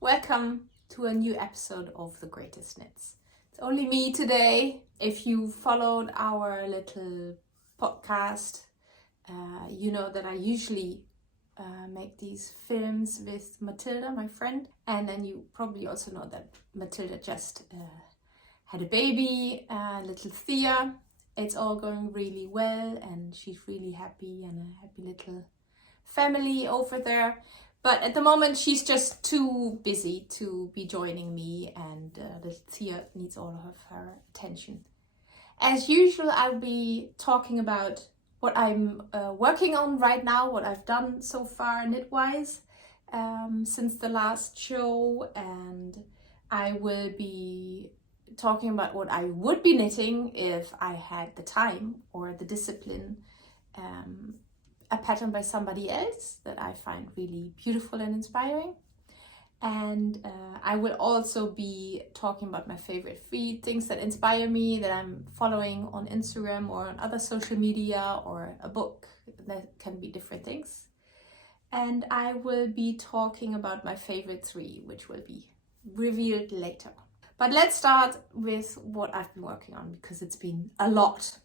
Welcome to a new episode of The Greatest Knits. It's only me today. If you followed our little podcast, you know that I usually make these films with Matilda, my friend. And then you probably also know that Matilda just had a baby, little Thea. It's all going really well and she's really happy and a happy little family over there. But at the moment, she's just too busy to be joining me, and little Thea needs all of her attention. As usual, I'll be talking about what I'm working on right now, what I've done so far knit-wise since the last show, and I will be talking about what I would be knitting if I had the time or the discipline. A pattern by somebody else that I find really beautiful and inspiring. And I will also be talking about my favorite feed, things that inspire me, that I'm following on Instagram or on other social media, or a book. That can be different things. And I will be talking about my favorite 3, which will be revealed later. But let's start with what I've been working on, because it's been a lot.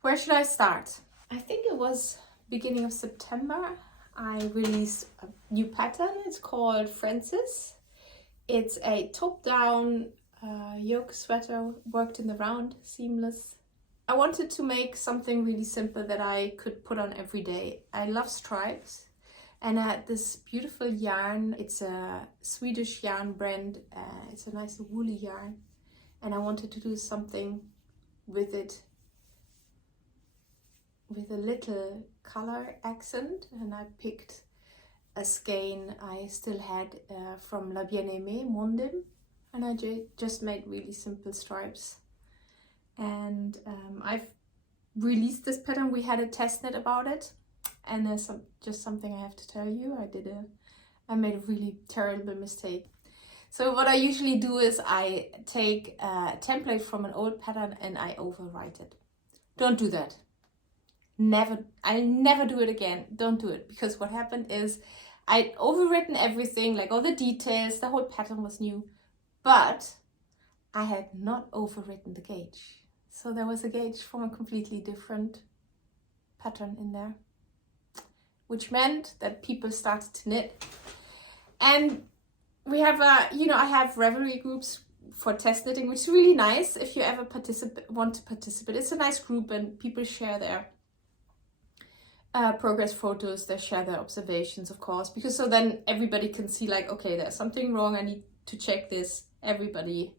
Where should I start? I think it was beginning of September, I released a new pattern. It's called Francis. It's a top-down yoke sweater worked in the round, seamless. I wanted to make something really simple that I could put on every day. I love stripes, and I had this beautiful yarn. It's a Swedish yarn brand. It's a nice woolly yarn, and I wanted to do something with it with a little color accent, and I picked a skein I still had from Bien Aimée Mondim, and I just made really simple stripes. And I've released this pattern. We had a test knit about it, and there's just something I have to tell you. I made a really terrible mistake. So what I usually do is I take a template from an old pattern and I overwrite it. Don't do that. I'll never do it again. Don't do it, because what happened is I'd overwritten everything, like all the details, the whole pattern was new, but I had not overwritten the gauge. So there was a gauge from a completely different pattern in there, which meant that people started to knit. And we have I have Ravelry groups for test knitting, which is really nice if you ever want to participate. It's a nice group and people share their progress photos, they share their observations, of course, because so then everybody can see, like, okay, there's something wrong, I need to check this. Everybody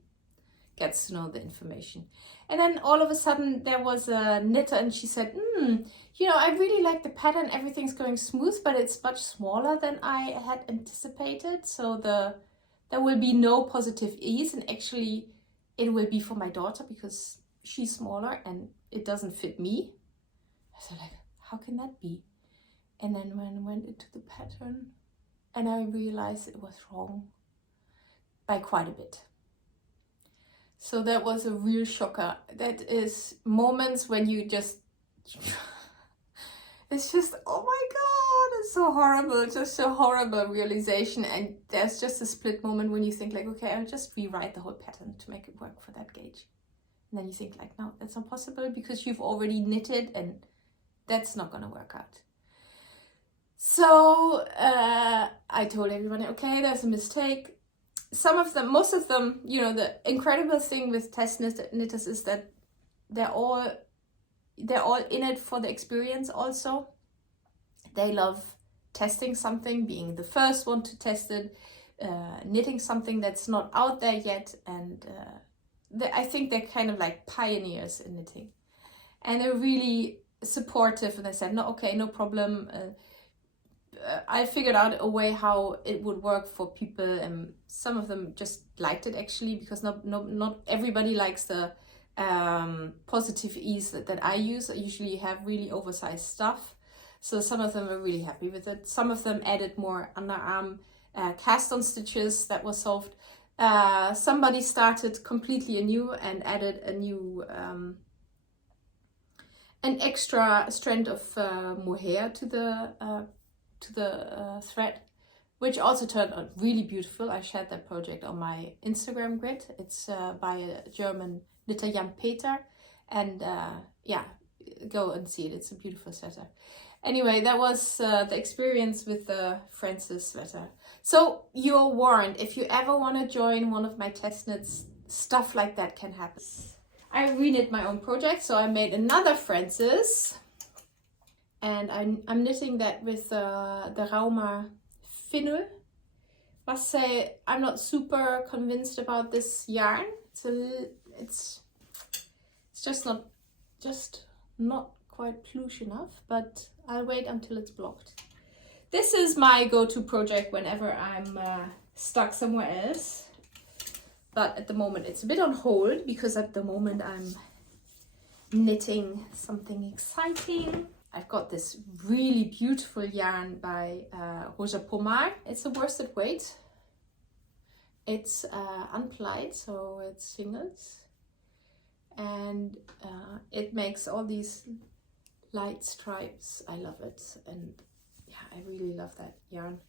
gets to know the information. And then all of a sudden there was a knitter and she said, I really like the pattern, everything's going smooth, but it's much smaller than I had anticipated, so there will be no positive ease, and actually it will be for my daughter because she's smaller and it doesn't fit me. So like, how can that be? And then when I went into the pattern and I realized it was wrong by quite a bit. So that was a real shocker. That is moments when you just, it's just, oh my God, it's so horrible. It's just a horrible realization. And there's just a split moment when you think like, okay, I'll just rewrite the whole pattern to make it work for that gauge. And then you think like, no, that's not possible because you've already knitted and that's not gonna work out. So I told everyone, okay, there's a mistake. Most of them, the incredible thing with test knitters is that they're all in it for the experience also. They love testing something, being the first one to test it, knitting something that's not out there yet, and I think they're kind of like pioneers in knitting. And they're really supportive, and I said, no, okay, no problem. I figured out a way how it would work for people, and some of them just liked it actually, because not everybody likes the positive ease that I use. I usually have really oversized stuff, so some of them were really happy with it. Some of them added more underarm cast on stitches that was solved. Somebody started completely anew and added a new an extra strand of mohair to the thread, which also turned out really beautiful. I shared that project on my Instagram grid. It's by a German knitter, Jan Peter, and yeah, go and see it. It's a beautiful sweater. Anyway, that was the experience with the Francis sweater. So you're warned, if you ever want to join one of my test knits, stuff like that can happen. I reknit my own project, so I made another Francis, and I'm knitting that with the Rauma Finnul. Must say, I'm not super convinced about this yarn. It's just not quite plush enough, but I'll wait until it's blocked. This is my go-to project whenever I'm stuck somewhere else. But at the moment it's a bit on hold because at the moment I'm knitting something exciting. I've got this really beautiful yarn by Rosa Pomar. It's a worsted weight. It's unplied, so it's singles. And it makes all these light stripes. I love it. And yeah, I really love that yarn.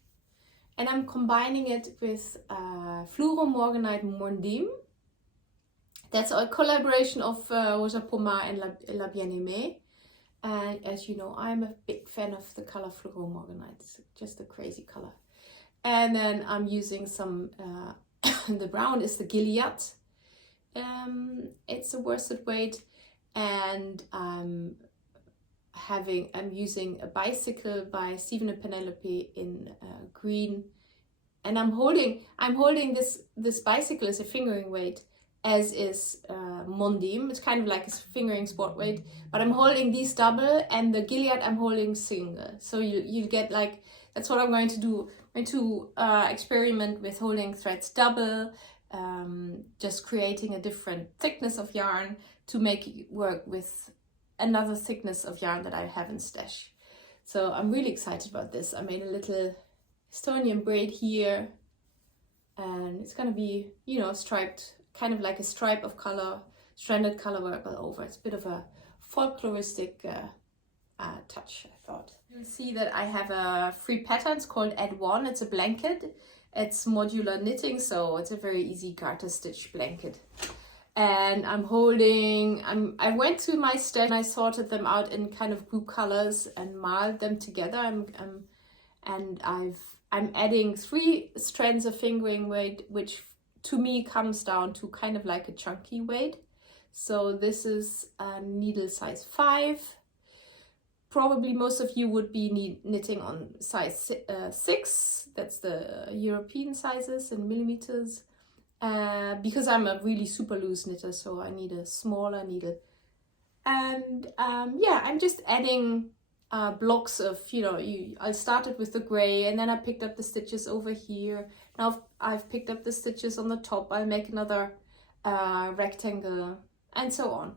And I'm combining it with Fluoromorganite Mondim. That's a collaboration of Rosa Pomar and La Bien Aimée. And as you know, I'm a big fan of the color Fluoromorganite. It's just a crazy color. And then I'm using some, the brown is the Gilead. It's a worsted weight. And I'm using a bicycle by Stephen and Penelope in green, and I'm holding this bicycle as a fingering weight, as is Mondim. It's kind of like a fingering sport weight, but I'm holding these double, and the Gilead I'm holding single. So you get like, that's what I'm going to do. I'm going to experiment with holding threads double, just creating a different thickness of yarn to make it work with another thickness of yarn that I have in stash. So I'm really excited about this. I made a little Estonian braid here, and it's gonna be, you know, striped, kind of like a stripe of color, stranded color work all over. It's a bit of a folkloristic touch, I thought. You'll see that I have a free pattern. It's called Add One. It's a blanket. It's modular knitting, so it's a very easy garter stitch blanket. And I went through my stash and I sorted them out in kind of group colors and marled them together. I'm adding 3 strands of fingering weight, which to me comes down to kind of like a chunky weight. So this is a needle size 5. Probably most of you would be knitting on size 6. That's the European sizes in millimeters. Because I'm a really super loose knitter, so I need a smaller needle. And yeah, I'm just adding blocks of, you know, I started with the gray, and then I picked up the stitches over here. Now I've picked up the stitches on the top. I'll make another rectangle, and so on.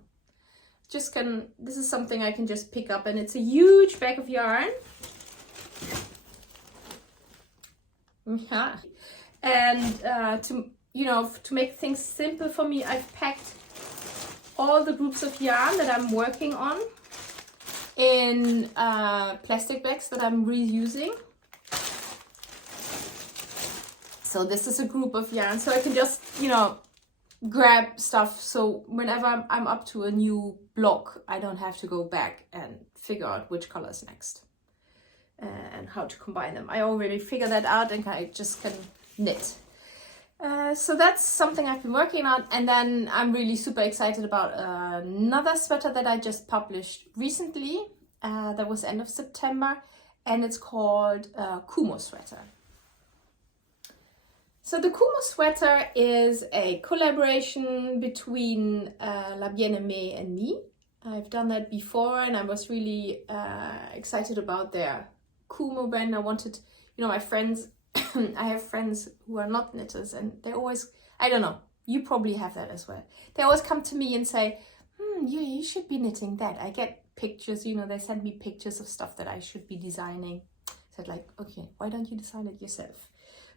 This is something I can just pick up, and it's a huge bag of yarn. Yeah. And to make things simple for me, I've packed all the groups of yarn that I'm working on in plastic bags that I'm reusing. So this is a group of yarn, so I can just, grab stuff. So whenever I'm up to a new block, I don't have to go back and figure out which color is next and how to combine them. I already figured that out, and I just can knit. So that's something I've been working on. And then I'm really super excited about another sweater that I just published recently. That was end of September, and it's called Kumo Sweater. So the Kumo Sweater is a collaboration between La Bien Aimée and me. I've done that before, and I was really excited about their Kumo brand. I wanted, my friends, I have friends who are not knitters, and they always, I don't know, you probably have that as well. They always come to me and say, you should be knitting that. I get pictures, they send me pictures of stuff that I should be designing. So I'm like, okay, why don't you design it yourself?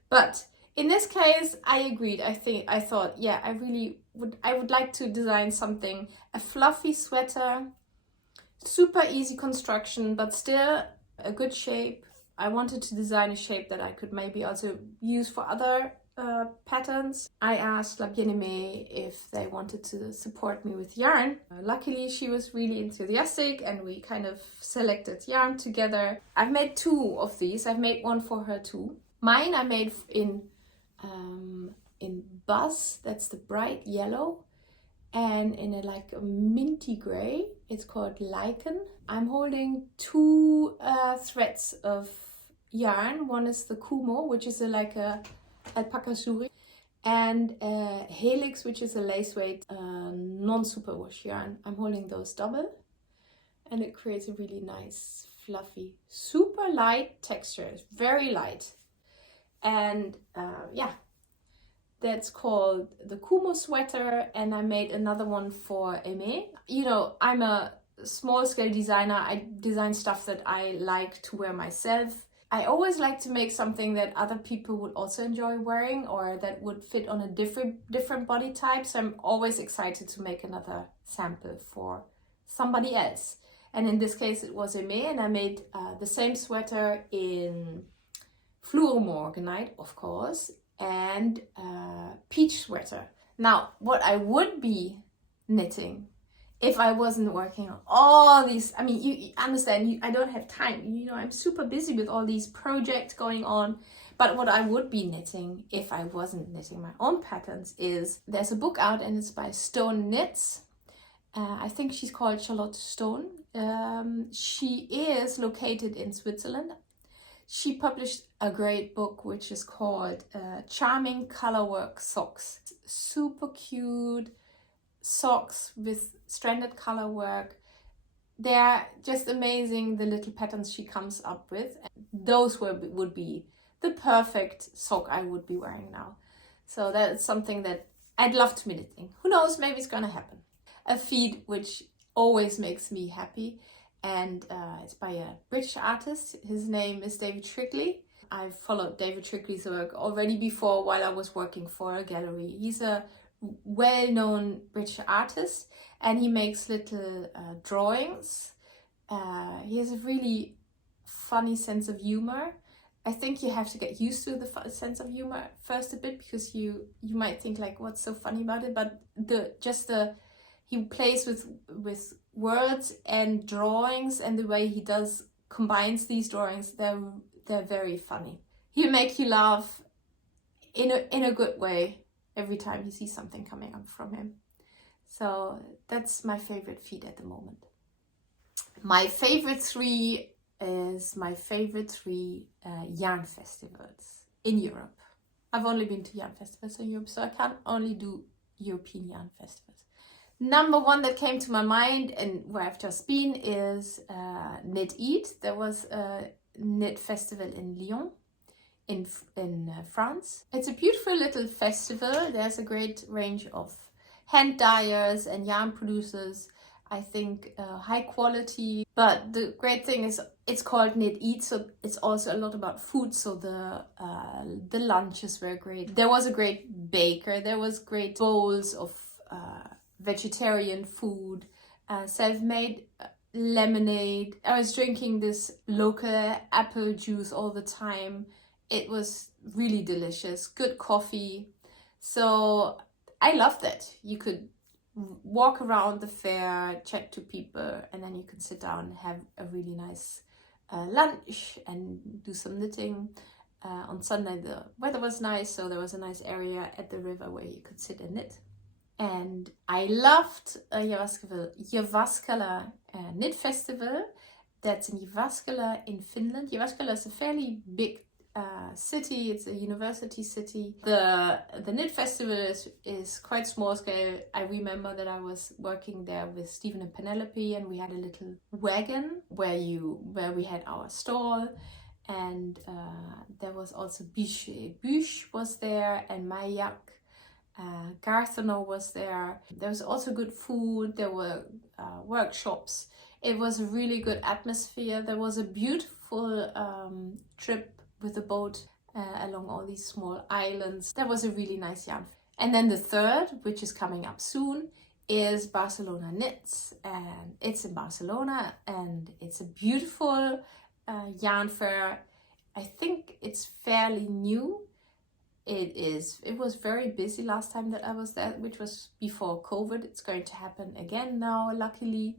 But in this case, I agreed. I thought, yeah, I would like to design something, a fluffy sweater, super easy construction, but still a good shape. I wanted to design a shape that I could maybe also use for other patterns. I asked Bien Aimée if they wanted to support me with yarn. Luckily, she was really enthusiastic and we kind of selected yarn together. I've made 2 of these. I've made one for her too. Mine I made in Buzz, that's the bright yellow, and in a minty gray, it's called Lichen. I'm holding 2 threads of yarn. One is the Kumo, which is a alpaca suri, and Helix, which is a lace weight non-superwash yarn. I'm holding those double, and it creates a really nice, fluffy, super light texture. It's very light, and that's called the Kumo Sweater. And I made another one for Aimée. You know, I'm a small scale designer. I design stuff that I like to wear myself. I always like to make something that other people would also enjoy wearing, or that would fit on a different body type. So I'm always excited to make another sample for somebody else. And in this case, it was Aimée, and I made the same sweater in fluoromorganite, of course, and peach sweater. Now, what I would be knitting if I wasn't working on all these, I mean, you understand, I don't have time. You know, I'm super busy with all these projects going on. But what I would be knitting if I wasn't knitting my own patterns is, there's a book out and it's by Stone Knits. I think she's called Charlotte Stone. She is located in Switzerland. She published a great book which is called Charming Colorwork Socks. Super cute socks with stranded color work. They're just amazing, the little patterns she comes up with. Those would be the perfect sock I would be wearing now. So that's something that I'd love to be knitting. Who knows, maybe it's gonna happen. A feed which always makes me happy, and it's by a British artist. His name is David Shrigley. I've followed David Shrigley's work already before while I was working for a gallery. He's a well-known British artist, and he makes little drawings. He has a really funny sense of humor. I think you have to get used to the sense of humor first a bit, because you might think like, what's so funny about it? But he plays with words and drawings, and the way he combines these drawings, they're very funny. He'll make you laugh in a good way every time you see something coming up from him. So that's my favorite feed at the moment. My favorite 3 yarn festivals in Europe. I've only been to yarn festivals in Europe, so I can't only do European yarn festivals. Number 1 that came to my mind, and where I've just been, is Knit Eat. There was a knit festival in Lyon, in France. It's a beautiful little festival. There's a great range of hand dyers and yarn producers. I think high quality. But the great thing is it's called Knit Eat, so it's also a lot about food. So the lunches were great. There was a great baker. There was great bowls of vegetarian food, self-made lemonade. I was drinking this local apple juice all the time. It was really delicious. Good coffee. So I loved that. You could walk around the fair, chat to people, and then you can sit down and have a really nice lunch and do some knitting. On Sunday the weather was nice, so there was a nice area at the river where you could sit and knit. And I loved Jyväskylä Knit Festival. That's in Jyväskylä in Finland. Jyväskylä is a fairly big city. It's a university city. The knit festival is quite small scale. I remember that I was working there with Stephen and Penelope, and we had a little wagon where we had our stall, and there was also Büsch was there, and Maijak. Garthano was there. There was also good food. There were workshops. It was a really good atmosphere. There was a beautiful trip with a boat along all these small islands. That was a really nice yarn. And then the third, which is coming up soon, is Barcelona Knits, and it's in Barcelona, and it's a beautiful yarn fair. I think it's fairly new. It was very busy last time that I was there, which was before COVID. It's going to happen again now, luckily.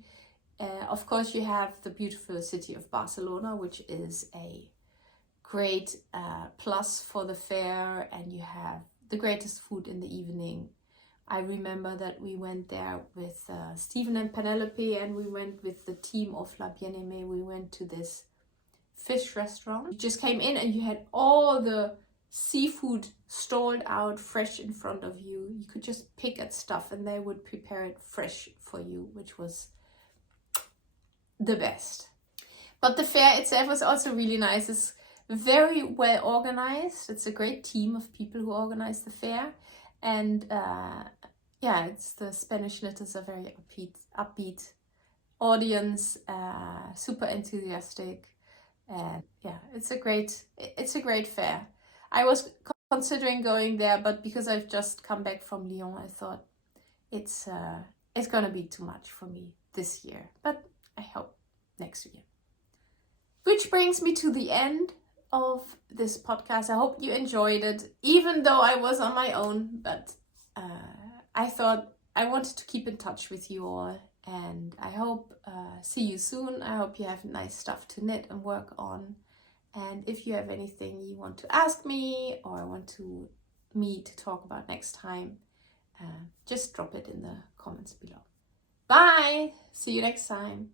Of course, you have the beautiful city of Barcelona, which is a great plus for the fair, and you have the greatest food in the evening. I remember that we went there with Stephen and Penelope, and we went with the team of Bien Aimée. We went to this fish restaurant. You just came in and you had all the seafood stalled out fresh in front of you. You could just pick at stuff and they would prepare it fresh for you, which was the best. But the fair itself was also really nice. It's very well organized. It's a great team of people who organize the fair. And yeah, it's the Spanish knitters, a very upbeat audience, super enthusiastic. And yeah, it's a great fair. I was considering going there, but because I've just come back from Lyon, I thought it's gonna be too much for me this year. But I hope next year. Which brings me to the end of this podcast. I hope you enjoyed it, even though I was on my own. But I thought I wanted to keep in touch with you all, and I hope see you soon. I hope you have nice stuff to knit and work on. And if you have anything you want to ask me or want me to talk about next time, just drop it in the comments below. Bye! See you next time.